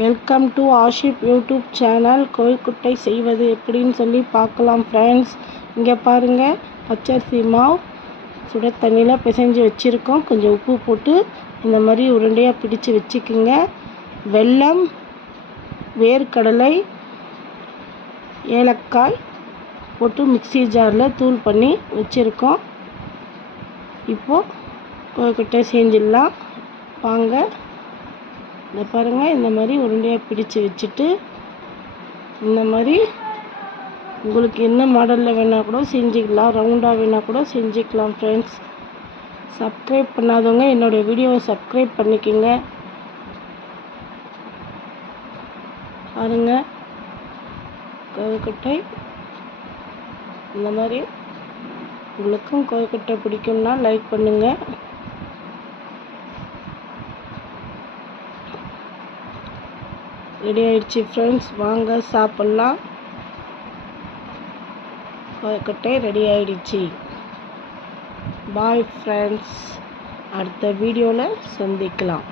Welcome to Ashif YouTube channel. கொழுக்கட்டை செய்வது எப்படின்னு சொல்லி பார்க்கலாம் ஃப்ரெண்ட்ஸ். இங்கே பாருங்கள், பச்சரிசி மாவு சுட தண்ணியில் பிசைஞ்சு வச்சுருக்கோம். கொஞ்சம் உப்பு போட்டு இந்த மாதிரி உருண்டையாக பிடிச்சு வச்சுக்குங்க. வெல்லம், வேர்க்கடலை, ஏலக்காய் போட்டு மிக்ஸி ஜாரில் தூள் பண்ணி வச்சுருக்கோம். இப்போது கொழுக்கட்டை செஞ்சிடலாம் வாங்க. இந்த பாருங்கள், இந்த மாதிரி உருண்டையாக பிடிச்சு வச்சுட்டு இந்த மாதிரி உங்களுக்கு என்ன மாடலில் வேணால் கூட செஞ்சுக்கலாம், ரவுண்டாக வேணால் கூட செஞ்சுக்கலாம் ஃப்ரெண்ட்ஸ். சப்ஸ்கிரைப் பண்ணாதவங்க என்னோடய வீடியோவை சப்ஸ்கிரைப் பண்ணிக்கோங்க. பாருங்கள், கொழுக்கட்டை இந்த மாதிரி உங்களுக்கும் கொழுக்கட்டை பிடிக்கும்னா லைக் பண்ணுங்கள். ரெடி ஆயிடுச்சு ஃப்ரெண்ட்ஸ், வாங்க சாப்பிட்லாம். கொழுக்கட்டை ரெடி ஆயிடுச்சு. பாய் ஃப்ரெண்ட்ஸ், அடுத்த வீடியோவில் சந்திக்கலாம்.